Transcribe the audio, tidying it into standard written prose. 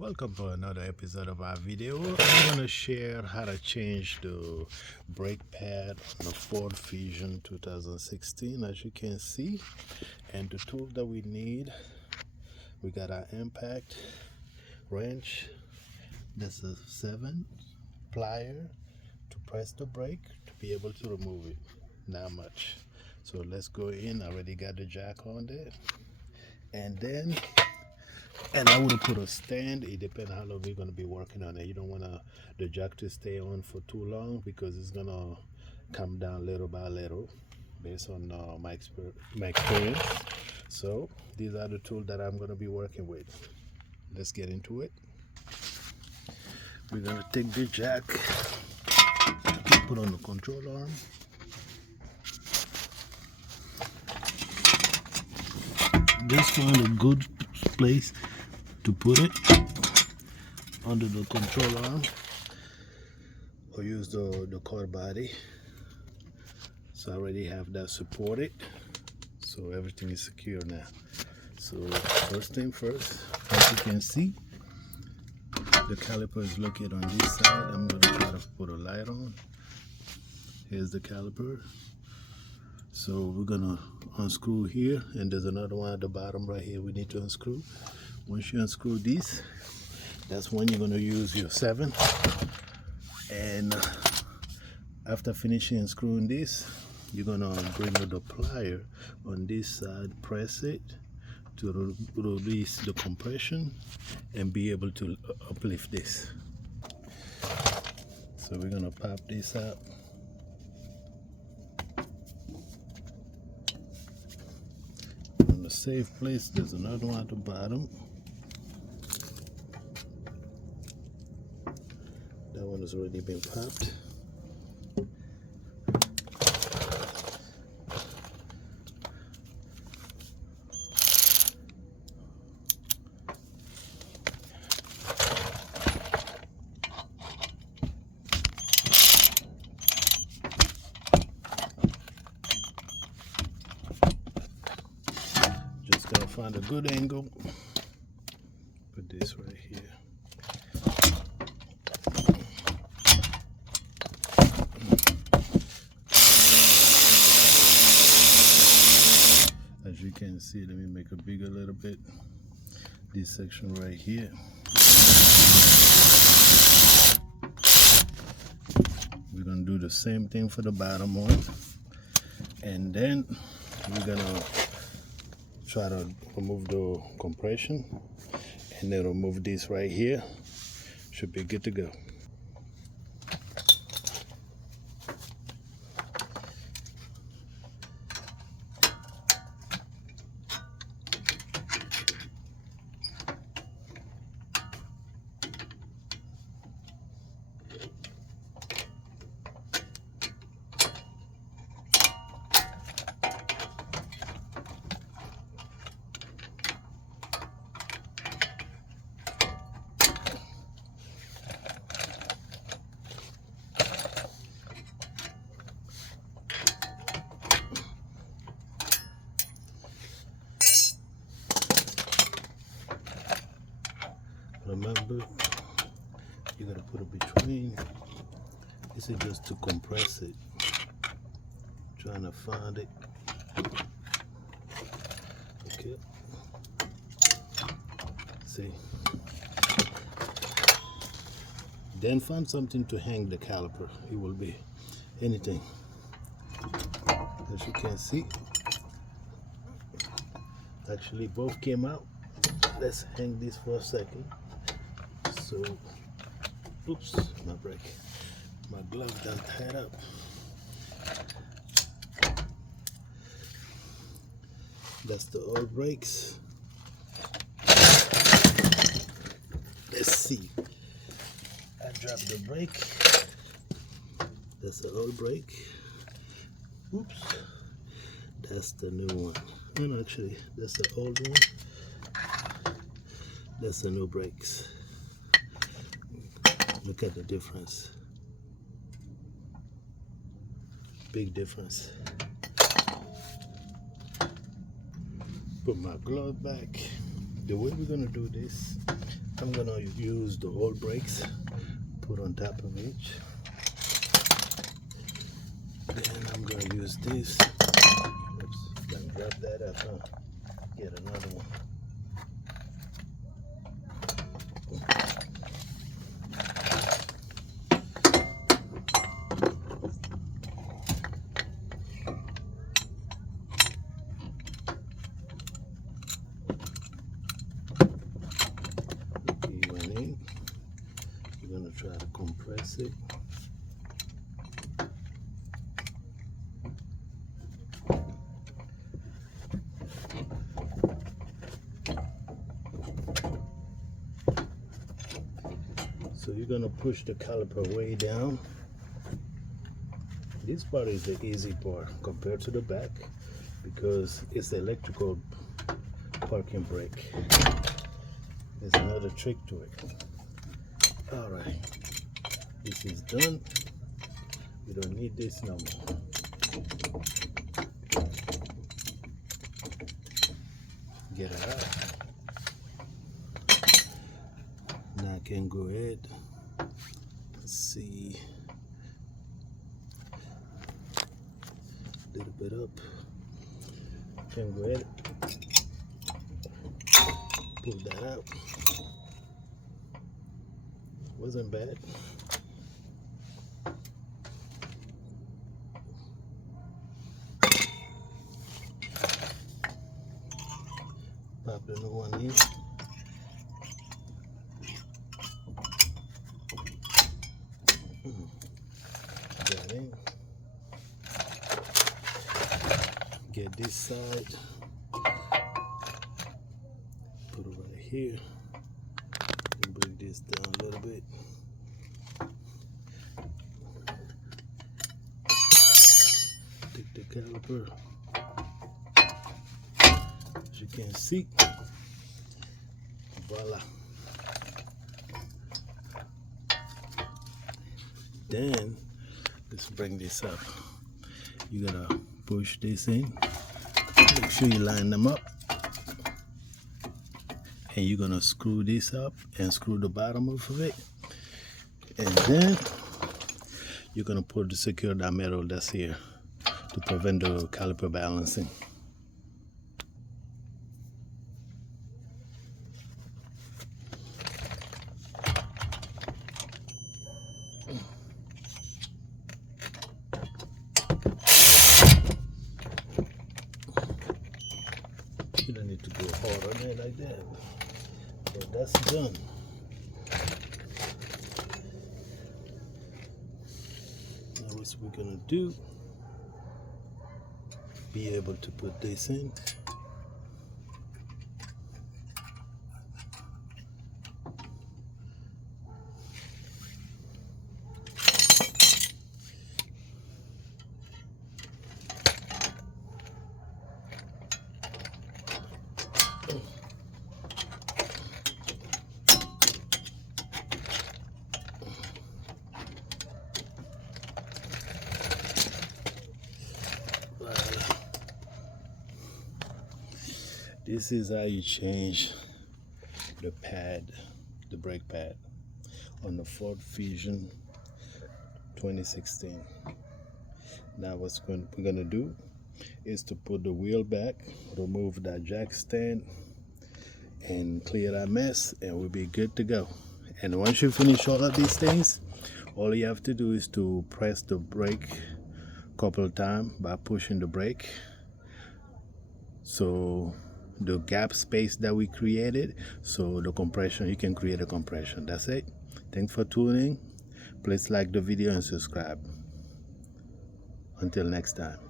Welcome to another episode of our video. I'm going to share how to change the brake pad on the Ford Fusion 2016, as you can see. And the tool that we need, we got our impact wrench. This is 7 plier to press the brake to be able to remove it. Not much. So let's go in. I already got the jack on there. And I would put a stand. It depends how long we're going to be working on it. You don't want the jack to stay on for too long because it's going to come down little by little based on my experience. So these are the tools that I'm going to be working with. Let's get into it. We're going to take the jack, put on the control arm. Just find a good place to put it under the control arm, or use the car body. So I already have that supported, so everything is secure now. So first thing first, as you can see, the caliper is located on this side. I'm going to try to put a light on. Here's the caliper. So we're going to unscrew here, and there's another one at the bottom right here we need to unscrew. Once you unscrew this, that's when you're going to use your 7. And after finishing unscrewing this, you're going to bring the plier on this side, press it to release the compression and be able to uplift this. So we're going to pop this out. On the safe place, there's another one at the bottom. That one has already been popped. Just gotta find a good angle. Put this right here. As you can see, let me make it bigger a little bit. This section right here. We're gonna do the same thing for the bottom one, and then we're gonna try to remove the compression, and then remove this right here. Should be good to go. Remember, you gotta put it between. This is just to compress it. Trying to find it. Okay. See. Then find something to hang the caliper. It will be anything. As you can see, actually both came out. Let's hang this for a second. So, oops, my brake. My glove done tied up. That's the old brakes. Let's see. I dropped the brake. That's the old brake. Oops. That's the new one. No, actually, that's the old one. That's the new brakes. Look at the difference. Big difference. Put my glove back. the way we're gonna do this, I'm gonna use the old brakes, put on top of each. Then I'm gonna use this. Oops, gonna grab that up, huh? Get another one. Okay, went in. We're gonna try to compress it. So you're gonna push the caliper way down. This part is the easy part compared to the back because it's the electrical parking brake. There's another trick to it. All right, this is done. We don't need this no more. Get it out. Now I can go ahead. Let's see. A little bit up. Can go ahead. Pull that out. Wasn't bad. Pop the new one in. That in. Get this side. Put it right here. And bring this down a little bit. Take the caliper. As you can see, voila. Then let's bring this up. You're gonna push this in. Make sure you line them up. And you're gonna screw this up and screw the bottom off of it. And then you're gonna put the secure that metal that's here to prevent the caliper balancing. You don't need to go hard on it like that. But that's done. Now what we're gonna do, be able to put this in. This is how you change the pad, the brake pad on the Ford Fusion 2016. Now what we're gonna do is to put the wheel back, remove that jack stand, and clear that mess, and we'll be good to go. And once you finish all of these things, all you have to do is to press the brake a couple of times by pushing the brake. So the gap space that we created, so the compression, you can create a compression. That's it. Thanks for tuning. Please like the video and subscribe. Until next time.